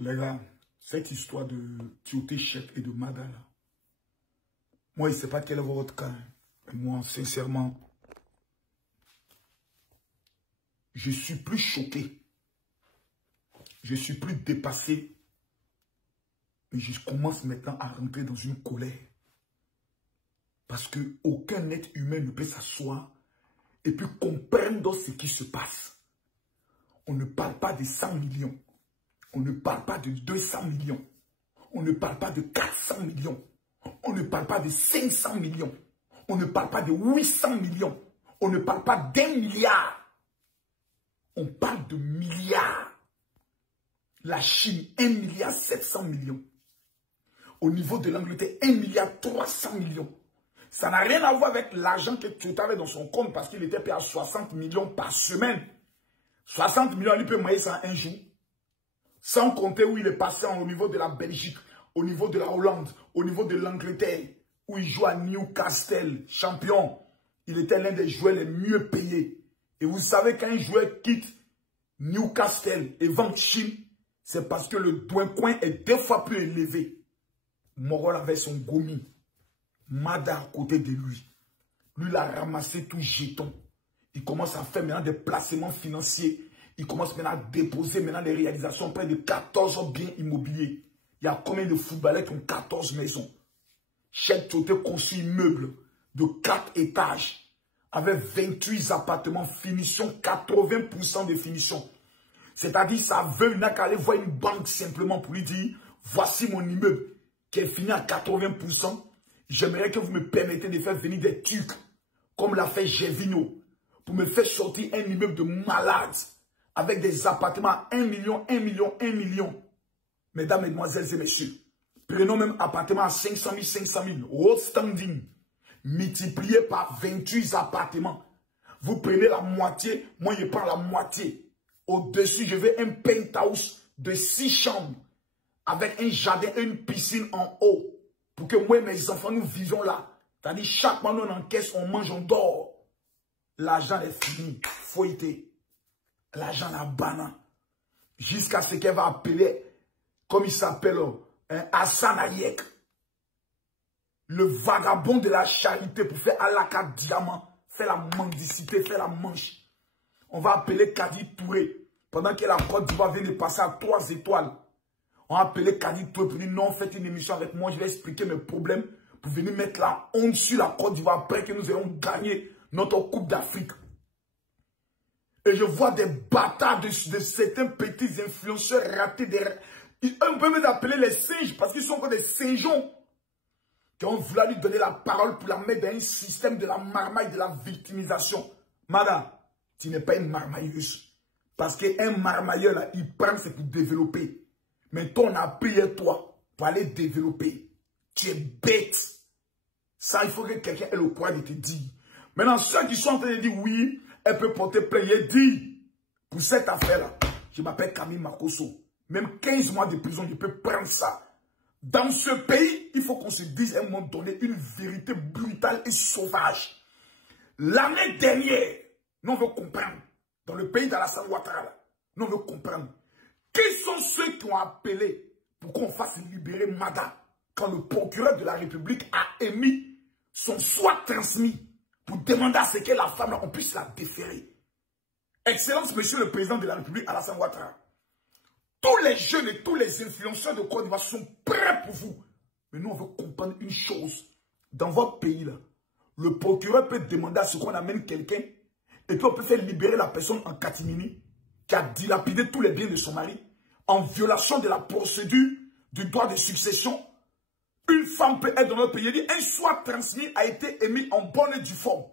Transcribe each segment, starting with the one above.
Les gars, cette histoire de Timothée Chèque et de Mada, là, moi, je ne sais pas quel est votre cas. Mais moi, sincèrement, je suis plus choqué. Je suis plus dépassé. Mais je commence maintenant à rentrer dans une colère. Parce qu'aucun être humain ne peut s'asseoir et puis comprendre ce qui se passe. On ne parle pas de 100 millions. On ne parle pas de 200 millions. On ne parle pas de 400 millions. On ne parle pas de 500 millions. On ne parle pas de 800 millions. On ne parle pas d'1 milliard. On parle de milliards. La Chine, 1 milliard 700 millions. Au niveau de l'Angleterre, 1 milliard 300 millions. Ça n'a rien à voir avec l'argent que Total avait dans son compte parce qu'il était payé à 60 millions par semaine. 60 millions, il peut moyen ça un jour. Sans compter où il est passé au niveau de la Belgique, au niveau de la Hollande, au niveau de l'Angleterre, où il joue à Newcastle, champion. Il était l'un des joueurs les mieux payés. Et vous savez, quand un joueur quitte Newcastle et va en Chine, c'est parce que le coin est 2 fois plus élevé. Morol avait son gomi. Mada à côté de lui. Lui, il a ramassé tout jeton. Il commence à faire maintenant des placements financiers. Il commence maintenant à déposer maintenant des réalisations près de 14 biens immobiliers. Il y a combien de footballeurs qui ont 14 maisons? Chèque Timothée construit un immeuble de 4 étages avec 28 appartements, finition, 80% de finition. C'est-à-dire, ça veut, il n'a qu'à aller voir une banque simplement pour lui dire, voici mon immeuble qui est fini à 80%. J'aimerais que vous me permettez de faire venir des Turcs, comme l'a fait Gervinho, pour me faire sortir un immeuble de malades, avec des appartements à 1 million, 1 million, 1 million. Mesdames, mesdemoiselles et messieurs, prenons même appartements à 500 000, 500 000, road standing, multiplié par 28 appartements. Vous prenez la moitié, moi je prends la moitié. Au-dessus, je veux un penthouse de 6 chambres, avec un jardin et une piscine en haut. Pour que moi et mes enfants, nous vivions là. C'est-à-dire, chaque mois, nous on encaisse, on mange, on dort. L'argent est fini, fouetté. L'argent a banane. Jusqu'à ce qu'elle va appeler, comme il s'appelle, Hassan Hayek. Le vagabond de la charité pour faire à la carte diamant, faire la mendicité, faire la manche. On va appeler Kadi Touré. Pendant que la Côte d'Ivoire vient de passer à 3 étoiles. On a appelé Kadi Touré pour dire non, faites une émission avec moi, je vais expliquer mes problèmes pour venir mettre la honte sur la Côte d'Ivoire après que nous ayons gagné notre Coupe d'Afrique. Et je vois des bâtards de certains petits influenceurs ratés. On peut même appeler les singes parce qu'ils sont encore des singeons qui ont voulu lui donner la parole pour la mettre dans un système de la marmaille, de la victimisation. Madame, tu n'es pas une marmailleuse. Parce qu'un marmailleur, là, il prend, c'est pour développer. Mais toi, on a payé toi pour aller développer. Tu es bête. Ça, il faut que quelqu'un ait le courage de te dire. Maintenant, ceux qui sont en train de dire oui, elle peut porter plainte, dit, pour cette affaire-là, je m'appelle Camille Makosso. Même 15 mois de prison, je peux prendre ça. Dans ce pays, il faut qu'on se dise à un moment donné une vérité brutale et sauvage. L'année dernière, nous on veut comprendre. Dans le pays d'Alassane Ouattara, nous on veut comprendre. Qui sont ceux qui ont appelé pour qu'on fasse libérer Mada quand le procureur de la République a émis son soit transmis pour demander à ce que la femme, on puisse la déférer. Excellence, monsieur le président de la République, Alassane Ouattara. Tous les jeunes et tous les influenceurs de Côte d'Ivoire sont prêts pour vous. Mais nous, on veut comprendre une chose. Dans votre pays, là, le procureur peut demander à ce qu'on amène quelqu'un et qu'on peut faire libérer la personne en catimini qui a dilapidé tous les biens de son mari en violation de la procédure du droit de succession. Une femme peut être dans notre pays. Il dit, un soit transmis a été émis en bonne et due forme.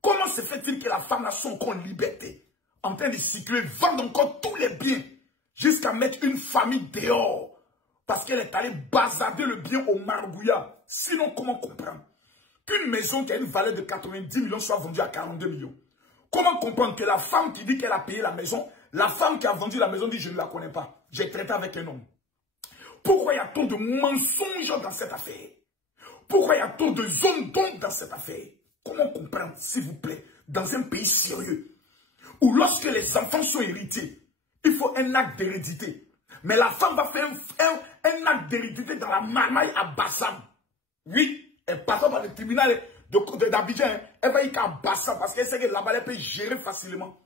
Comment se fait-il que la femme a son compte en liberté, en train de circuler, vendre encore tous les biens, jusqu'à mettre une famille dehors, parce qu'elle est allée bazarder le bien au marabouillat. Sinon, comment comprendre qu'une maison qui a une valeur de 90 millions soit vendue à 42 millions? Comment comprendre que la femme qui dit qu'elle a payé la maison, la femme qui a vendu la maison dit je ne la connais pas, j'ai traité avec un homme? Pourquoi y a tant de mensonges dans cette affaire? Pourquoi y a tant de zones d'ombre dans cette affaire? Comment comprendre, s'il vous plaît, dans un pays sérieux, où lorsque les enfants sont héritiers, il faut un acte d'hérédité. Mais la femme va faire un acte d'hérédité dans la marmaille à Bassam. Oui, elle passe par le tribunal d'Abidjan. Elle va y qu'à Bassam parce qu'elle sait que là-bas, elle peut gérer facilement.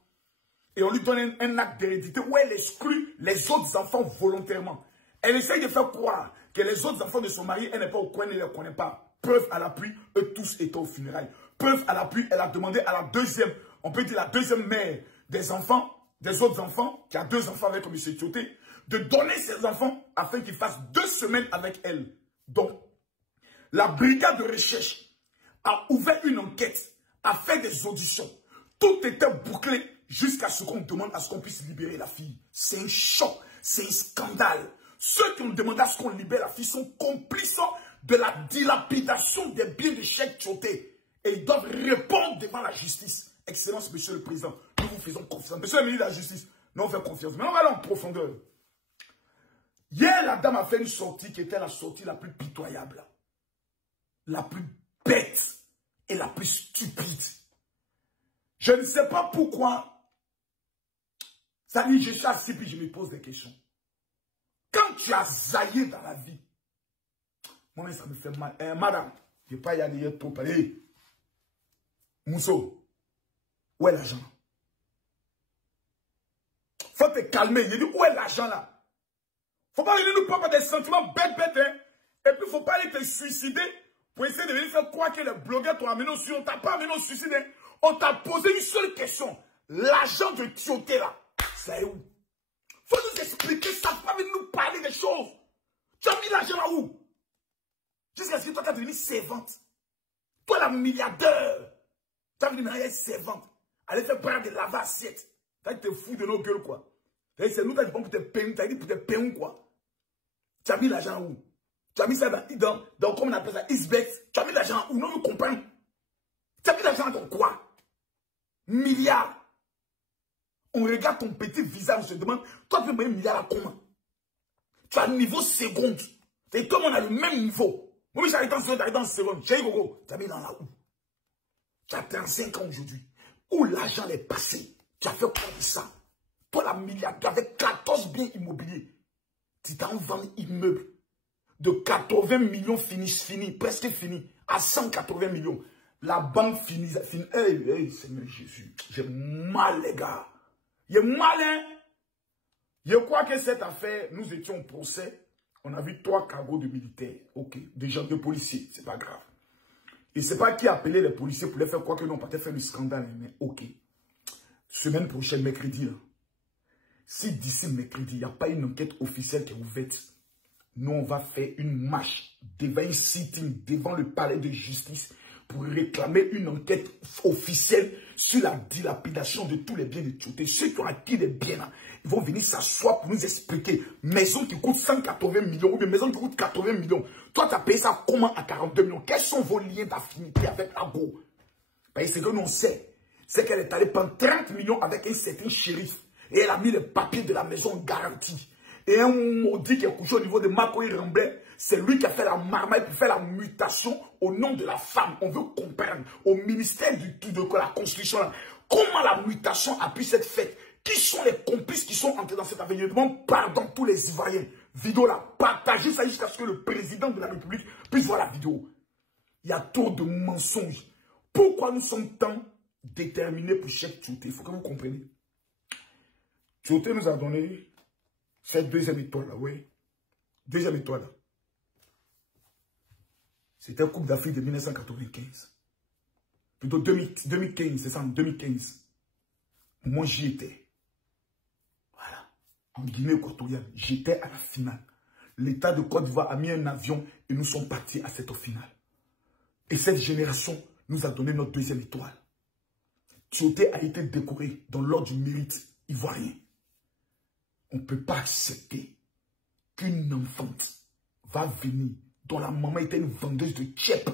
Et on lui donne un acte d'hérédité où elle exclut les autres enfants volontairement. Elle essaye de faire croire que les autres enfants de son mari, elle n'est pas au coin, elle ne les connaît pas. Preuve à l'appui, eux tous étaient au funérailles. Preuve à l'appui, elle a demandé à la deuxième, on peut dire la deuxième mère des enfants, des autres enfants, qui a 2 enfants avec M. Tioté, de donner ses enfants afin qu'ils fassent 2 semaines avec elle. Donc, la brigade de recherche a ouvert une enquête, a fait des auditions. Tout était bouclé jusqu'à ce qu'on demande à ce qu'on puisse libérer la fille. C'est un choc, c'est un scandale. Ceux qui ont demandé à ce qu'on libère la fille sont complices de la dilapidation des biens de Cheikh Tioté. Et ils doivent répondre devant la justice. Excellence, Monsieur le Président, nous vous faisons confiance. Monsieur le ministre de la Justice, nous on fait confiance. Mais on va aller en profondeur. Hier, la dame a fait une sortie qui était la sortie la plus pitoyable, la plus bête et la plus stupide. Je ne sais pas pourquoi. Ça dit, je suis assis puis je me pose des questions. Quand tu as zaillé dans la vie, moi, ça me fait mal. Madame, je ne vais pas y aller trop parler. Mousso, où est l'argent? Faut te calmer. Il dit, où est l'argent là? Faut pas venir nous prendre des sentiments bêtes, hein? Et puis, faut pas aller te suicider pour essayer de venir faire croire que les blogueurs t'ont amené au suicide. On t'a pas amené au suicide, hein? On t'a posé une seule question. L'argent de Tioté là, c'est où? Faut nous expliquer ça. Faut pas venir nous parler des choses. Tu as mis l'argent là où? Jusqu'à ce que toi, tu as devenu servante. Toi, la milliardaire. Tu as devenu une servante. Allez faire prendre de laver assiette. Tu as dit, te fous de nos gueules, quoi. C'est nous qui avons dit pour te payer. Tu as dit pour te payer, quoi. Tu as mis l'argent où? Tu as mis ça dans comment on appelle ça, Isbex. Tu as mis l'argent où? Non, nous comprenons. Tu as mis l'argent dans quoi? Milliards. On regarde ton petit visage, on se demande, toi, tu veux payer milliards à comment? Tu as le niveau seconde. C'est comme on a le même niveau. Moi, j'arrive dans seconde, j'arrive dans seconde. Chérie Gogo, tu as mis dans la où? Tu as 35 ans aujourd'hui. Où l'argent est passé? Tu as fait quoi de ça? Toi, la milliardaire, avec 14 biens immobiliers, tu t'en vends immeuble. De 80 millions fini, presque fini, à 180 millions. La banque finit. Hey, Seigneur Jésus, j'ai mal, les gars. J'ai mal, hein? Je crois que cette affaire, nous étions au procès. On a vu 3 cargos de militaires. Ok. Des gens de policiers. C'est pas grave. Et c'est pas qui a appelé les policiers pour les faire croire que non, peut-être faire le scandale. Mais ok. Semaine prochaine, mercredi, là. Si d'ici mercredi, il n'y a pas une enquête officielle qui est ouverte, nous, on va faire une marche devant un sitting, devant le palais de justice pour réclamer une enquête officielle sur la dilapidation de tous les biens de Tioté. Ceux qui ont acquis des biens là, ils vont venir s'asseoir pour nous expliquer. Maison qui coûte 180 millions ou bien maison qui coûte 80 millions. Toi, tu as payé ça comment à 42 millions? Quels sont vos liens d'affinité avec Abo? Parce que ce que nous on sait, c'est qu'elle est allée prendre 30 millions avec un certain shérif. Et elle a mis les papiers de la maison en garantie. Et un maudit qui est couché au niveau de Makoy Remblay, c'est lui qui a fait la marmaille pour faire la mutation au nom de la femme. On veut comprendre au ministère de la construction. Là, comment la mutation a pu être faite? Qui sont les complices qui sont entrés dans cet avenir? Je demande pardon tous les Ivoiriens. Vidéo là, partagez ça jusqu'à ce que le président de la République puisse voir la vidéo. Il y a trop de mensonges. Pourquoi nous sommes tant déterminés pour Cheikh Tioté? Il faut que vous compreniez. Tioté nous a donné cette deuxième étoile là, oui. Deuxième étoile là. C'était la Coupe d'Afrique de 1995. Plutôt 2015, c'est ça, en 2015. Moi, j'y étais. Voilà. En Guinée équatoriale, j'étais à la finale. L'État de Côte d'Ivoire a mis un avion et nous sommes partis à cette finale. Et cette génération nous a donné notre deuxième étoile. Tioté a été décoré dans l'ordre du mérite ivoirien. On ne peut pas accepter qu'une enfante va venir, dont la maman était une vendeuse de tchèp,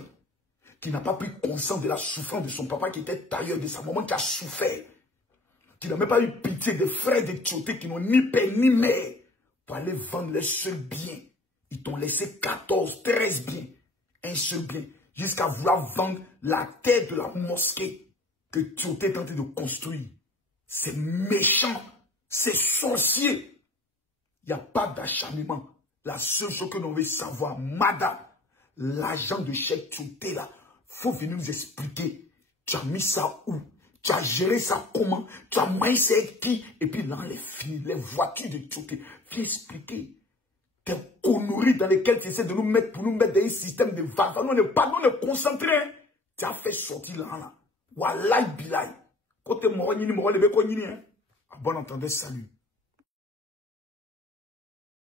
qui n'a pas pris conscience de la souffrance de son papa qui était tailleur, de sa maman qui a souffert, qui n'a même pas eu pitié des frères de Tioté qui n'ont ni père ni mère pour aller vendre les seuls biens. Ils t'ont laissé 14, 13 biens, un seul bien, jusqu'à vouloir vendre la terre de la mosquée que Tioté tentait de construire. C'est méchant. C'est sorcier. Il Il n'y a pas d'acharnement. La seule chose que l'on veut savoir, madame, l'agent de chèque Tchouté là, faut venir nous expliquer. Tu as mis ça où? Tu as géré ça comment? Tu as moyen ça avec qui? Et puis là, les voitures de Tchouté. Viens expliquer. Tes conneries dans lesquelles tu essaies de nous mettre pour nous mettre dans un système de vava. Nous, on est concentrés. Hein? Tu as fait sortir là. Wallahi bilay. Côté moro, ni moro, le beko, ni. Bon entendeur, salut.